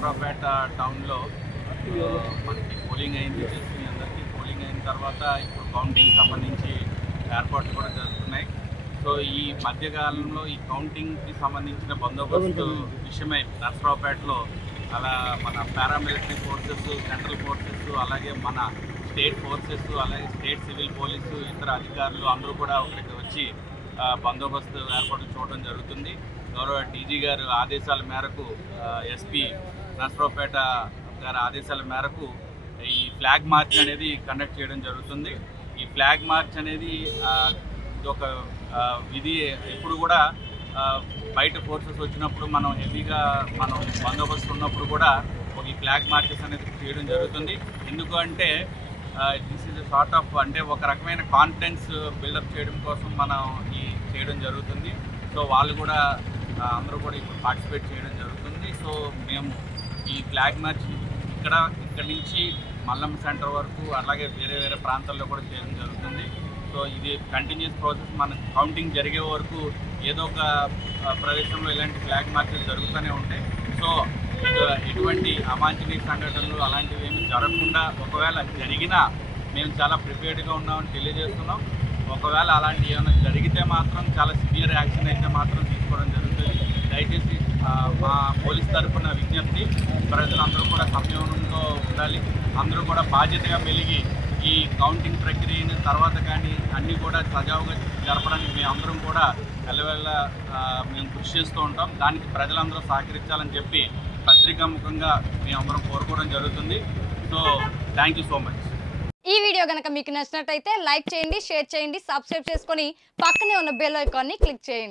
నర్సరావుపేట టౌన్లో మనకి పోలింగ్ అయింది. మీ అందరికీ పోలింగ్ అయిన తర్వాత ఇప్పుడు కౌంటింగ్ సంబంధించి ఏర్పాట్లు కూడా జరుగుతున్నాయి. సో ఈ మధ్యకాలంలో ఈ కౌంటింగ్కి సంబంధించిన బందోబస్తు విషయమై నర్సరావుపేటలో అలా మన పారామిలిటరీ ఫోర్సెస్, సెంట్రల్ ఫోర్సెస్, అలాగే మన స్టేట్ ఫోర్సెస్, అలాగే స్టేట్ సివిల్ పోలీసు, ఇతర అధికారులు అందరూ కూడా ఇక్కడికి వచ్చి బందోబస్తు ఏర్పాట్లు చూడడం జరుగుతుంది. గౌరవ డీజీ గారు ఆదేశాల మేరకు, ఎస్పీ నర్సరావుపేట గారి ఆదేశాల మేరకు ఈ ఫ్లాగ్ మార్చ్ అనేది కండక్ట్ చేయడం జరుగుతుంది. ఈ ఫ్లాగ్ మార్చ్ అనేది ఒక విధి. ఎప్పుడు కూడా బయట ఫోర్సెస్ వచ్చినప్పుడు మనం హెవీగా మనం బందోబస్తు ఉన్నప్పుడు కూడా ఈ ఫ్లాగ్ మార్చెస్ అనేది చేయడం జరుగుతుంది. ఎందుకు అంటే దిస్ ఈజ్ సార్ట్ ఆఫ్ అంటే ఒక రకమైన కాన్ఫిడెన్స్ బిల్డప్ చేయడం కోసం మనం ఈ చేయడం జరుగుతుంది. సో వాళ్ళు కూడా అందరూ కూడా ఇప్పుడు పార్టిసిపేట్ చేయడం జరుగుతుంది. సో మేము ఈ ఫ్లాగ్ మార్చ్ ఇక్కడి నుంచి మల్లం సెంటర్ వరకు అలాగే వేరే వేరే ప్రాంతాల్లో కూడా చేయడం జరుగుతుంది. సో ఇది కంటిన్యూస్ ప్రాసెస్. మన కౌంటింగ్ జరిగే వరకు ఏదో ఒక ప్రదేశంలో ఇలాంటి ఫ్లాగ్ మార్చెస్ జరుగుతూనే ఉంటాయి. సో ఎటువంటి అవాంఛనీయ సంఘటనలు అలాంటివి ఏమి జరగకుండా, ఒకవేళ జరిగినా మేము చాలా ప్రిపేర్డ్గా ఉన్నామని తెలియజేస్తున్నాం. ఒకవేళ అలాంటి ఏమైనా జరిగితే మాత్రం చాలా సివియర్ యాక్షన్ అయితే మాత్రం తీసుకోవడం జరుగుతుంది. దయచేసి మా పోలీస్ తరఫున విజ్ఞప్తి, ప్రజలందరూ కూడా సంయమనంతో ఉండాలి. అందరూ కూడా బాధ్యతగా మెలిగి ఈ కౌంటింగ్ ప్రక్రియని తర్వాత కానీ అన్నీ కూడా సజావుగా జరపడానికి మేమందరం కూడా వెళ్ళవెళ్ళ మేము కృషి చేస్తూ ఉంటాం. దానికి ప్రజలందరూ సహకరించాలని చెప్పి పత్రికాముఖంగా మేమందరం కోరుకోవడం జరుగుతుంది. So thank you so much. ఈ వీడియో కనుక మీకు నచ్చినట్టయితే లైక్ చేయండి, షేర్ చేయండి, సబ్స్క్రైబ్ చేసుకొని పక్కనే ఉన్న బెల్ ఐకాన్ని క్లిక్ చేయండి.